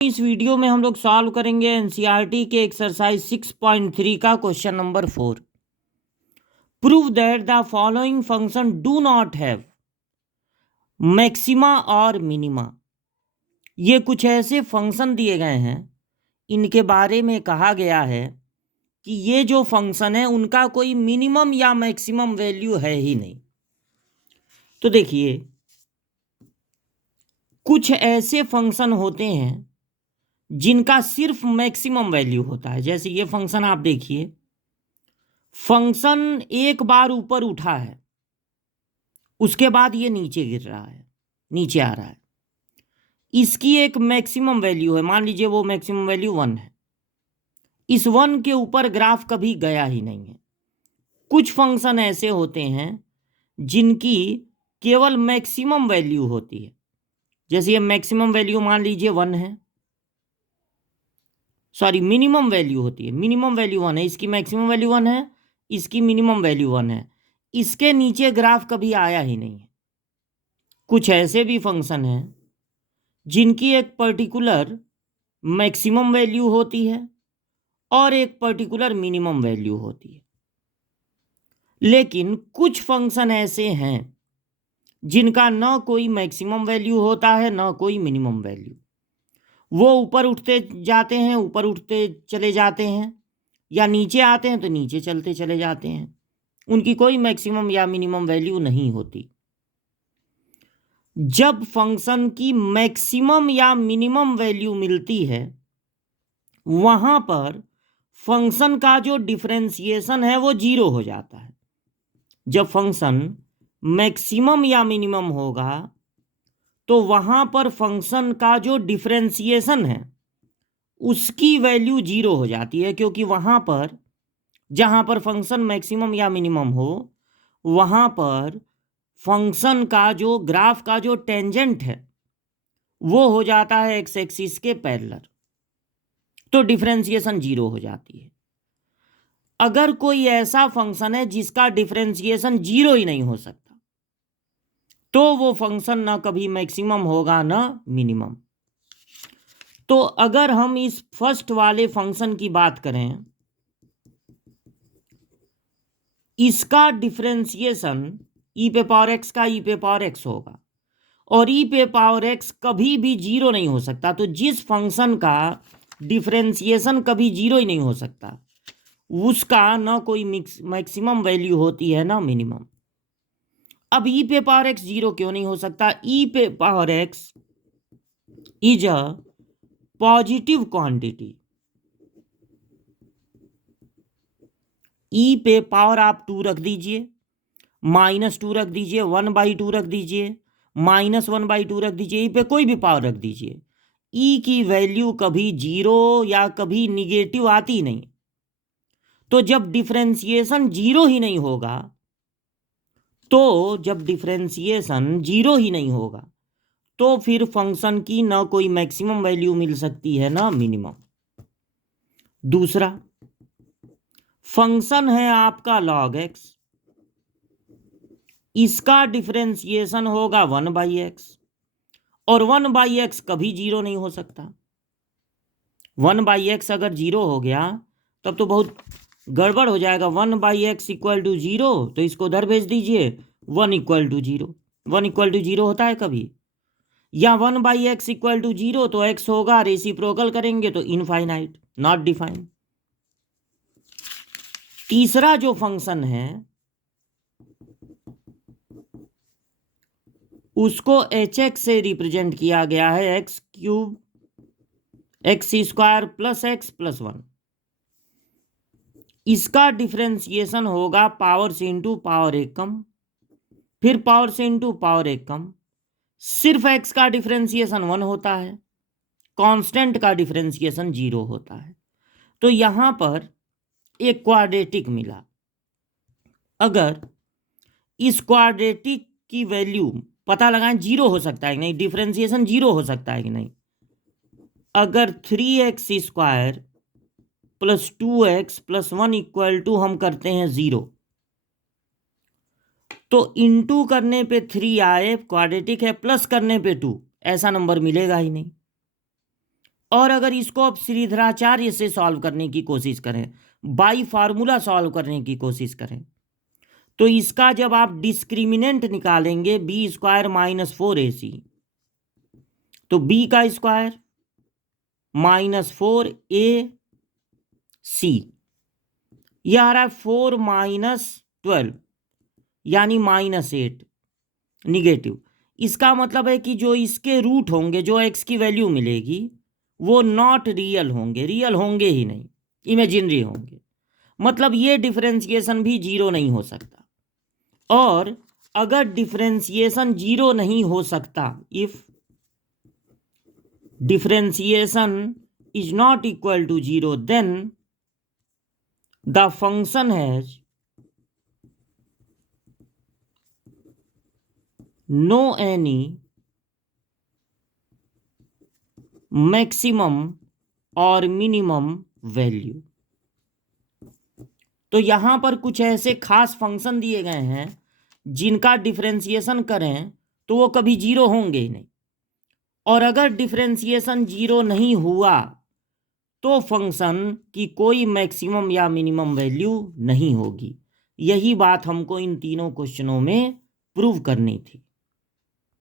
इस वीडियो में हम लोग सॉल्व करेंगे एनसीईआरटी के एक्सरसाइज 6.3 का question number 4। Prove that the following function do not have maxima और मिनिमा। ये कुछ ऐसे फंक्शन दिए गए हैं, इनके बारे में कहा गया है कि ये जो फंक्शन है उनका कोई मिनिमम या मैक्सिमम वैल्यू है ही नहीं। तो देखिए, कुछ ऐसे फंक्शन होते हैं जिनका सिर्फ मैक्सिमम वैल्यू होता है। जैसे ये फंक्शन आप देखिए, फंक्शन एक बार ऊपर उठा है, उसके बाद ये नीचे गिर रहा है, नीचे आ रहा है। इसकी एक मैक्सिमम वैल्यू है, मान लीजिए वो मैक्सिमम वैल्यू 1 है। इस 1 के ऊपर ग्राफ कभी गया ही नहीं है। कुछ फंक्शन ऐसे होते हैं जिनकी केवल मैक्सिमम वैल्यू होती है। जैसे ये मैक्सिमम वैल्यू मान लीजिए 1 है, सॉरी मिनिमम वैल्यू होती है, मिनिमम वैल्यू 1 है, इसकी मैक्सिमम वैल्यू 1 है, इसकी मिनिमम वैल्यू 1 है। इसके नीचे ग्राफ कभी आया ही नहीं है। कुछ ऐसे भी फंक्शन हैं जिनकी एक पर्टिकुलर मैक्सिमम वैल्यू होती है और एक पर्टिकुलर मिनिमम वैल्यू होती है। लेकिन कुछ फंक्शन ऐसे हैं जिनका न कोई मैक्सिमम वैल्यू होता है न कोई मिनिमम वैल्यू। वो ऊपर उठते जाते हैं, ऊपर उठते चले जाते हैं, या नीचे आते हैं तो नीचे चलते चले जाते हैं। उनकी कोई मैक्सिमम या मिनिमम वैल्यू नहीं होती। जब फंक्शन की मैक्सिमम या मिनिमम वैल्यू मिलती है, वहां पर फंक्शन का जो डिफरेंशिएशन है वो जीरो हो जाता है। जब फंक्शन मैक्सिमम या मिनिमम होगा तो वहां पर फंक्शन का जो डिफरेंशिएशन है उसकी वैल्यू जीरो हो जाती है, क्योंकि वहां पर जहां पर फंक्शन मैक्सिमम या मिनिमम हो वहां पर फंक्शन का जो ग्राफ का जो टेंजेंट है वो हो जाता है एक्स एक्सिस के पैरेलल, तो डिफरेंशिएशन जीरो हो जाती है। अगर कोई ऐसा फंक्शन है जिसका डिफरेंशिएशन जीरो ही नहीं हो सकता, तो वो फंक्शन ना कभी मैक्सिमम होगा ना मिनिमम। तो अगर हम इस फर्स्ट वाले फंक्शन की बात करें, इसका डिफरेंशिएशन ई पे पावर एक्स का ई पे पावर एक्स होगा, और ई पे पावर एक्स कभी भी जीरो नहीं हो सकता। तो जिस फंक्शन का डिफरेंशिएशन कभी जीरो ही नहीं हो सकता उसका ना कोई मैक्सिमम वैल्यू होती है ना मिनिमम। अब ई पे पावर एक्स जीरो क्यों नहीं हो सकता? ई पे power x is a positive quantity. E पे पावर आप 2 रख दीजिए, -2 रख दीजिए, 1/2 रख दीजिए, -1/2 रख दीजिए, ई पे कोई भी पावर रख दीजिए, ई की वैल्यू कभी जीरो या कभी निगेटिव आती नहीं। तो जब डिफरेंशिएशन जीरो ही नहीं होगा, तो फिर फंक्शन की ना कोई मैक्सिमम वैल्यू मिल सकती है ना मिनिमम। दूसरा फंक्शन है आपका log x, इसका डिफरेंशिएशन होगा 1/x, और 1/x कभी जीरो नहीं हो सकता। 1/x अगर जीरो हो गया तब तो बहुत गड़बड़ हो जाएगा। 1/x इक्वल टू जीरो, तो इसको उधर भेज दीजिए, 1 equal to zero. 1 equal to zero होता है कभी? या 1/x इक्वल टू जीरो, तो x होगा, रेसिप्रोकल करेंगे तो इनफाइनाइट, नॉट डिफाइंड। तीसरा जो फंक्शन है उसको hx से रिप्रेजेंट किया गया है, x³ x² plus x plus 1। इसका डिफरेंशिएशन होगा पावर से इंटू पावर एक कम, फिर पावर से इंटू पावर एक कम। सिर्फ x का डिफरेंशिएशन 1 होता है, कांस्टेंट का डिफरेंशिएशन 0 होता है। तो यहां पर एक क्वाड्रेटिक मिला। अगर इस क्वाड्रेटिक की वैल्यू पता लगाएं, जीरो हो सकता है कि नहीं, डिफरेंशिएशन जीरो हो सकता है कि नहीं। अगर 3x² plus 2x plus 1 equal to हम करते हैं 0, तो इंटू करने पे 3 आए, क्वाड्रेटिक है, प्लस करने पे 2, ऐसा नंबर मिलेगा ही नहीं। और अगर इसको आप श्रीधराचार्य से सॉल्व करने की कोशिश करें, बाई फार्मूला सॉल्व करने की कोशिश करें, तो इसका जब आप डिस्क्रिमिनेंट निकालेंगे बी स्क्वायर माइनस 4ac, तो बी का स्क्वायर माइनस 4ac, यह आ रहा है 4 माइनस 12 यानी -8 निगेटिव। इसका मतलब है कि जो इसके रूट होंगे, जो एक्स की वैल्यू मिलेगी, वो नॉट रियल होंगे, रियल होंगे ही नहीं, इमेजिनरी होंगे। मतलब ये डिफरेंशिएशन भी जीरो नहीं हो सकता। और अगर डिफरेंशिएशन जीरो नहीं हो सकता, if differentiation is not equal to zero, then the function has no any maximum और मिनिमम वैल्यू। तो यहां पर कुछ ऐसे खास फंक्शन दिए गए हैं जिनका डिफरेंशिएशन करें तो वो कभी जीरो होंगे ही नहीं। और अगर डिफरेंशिएशन जीरो नहीं हुआ तो फंक्शन की कोई मैक्सिमम या मिनिमम वैल्यू नहीं होगी। यही बात हमको इन तीनों क्वेश्चनों में प्रूव करनी थी।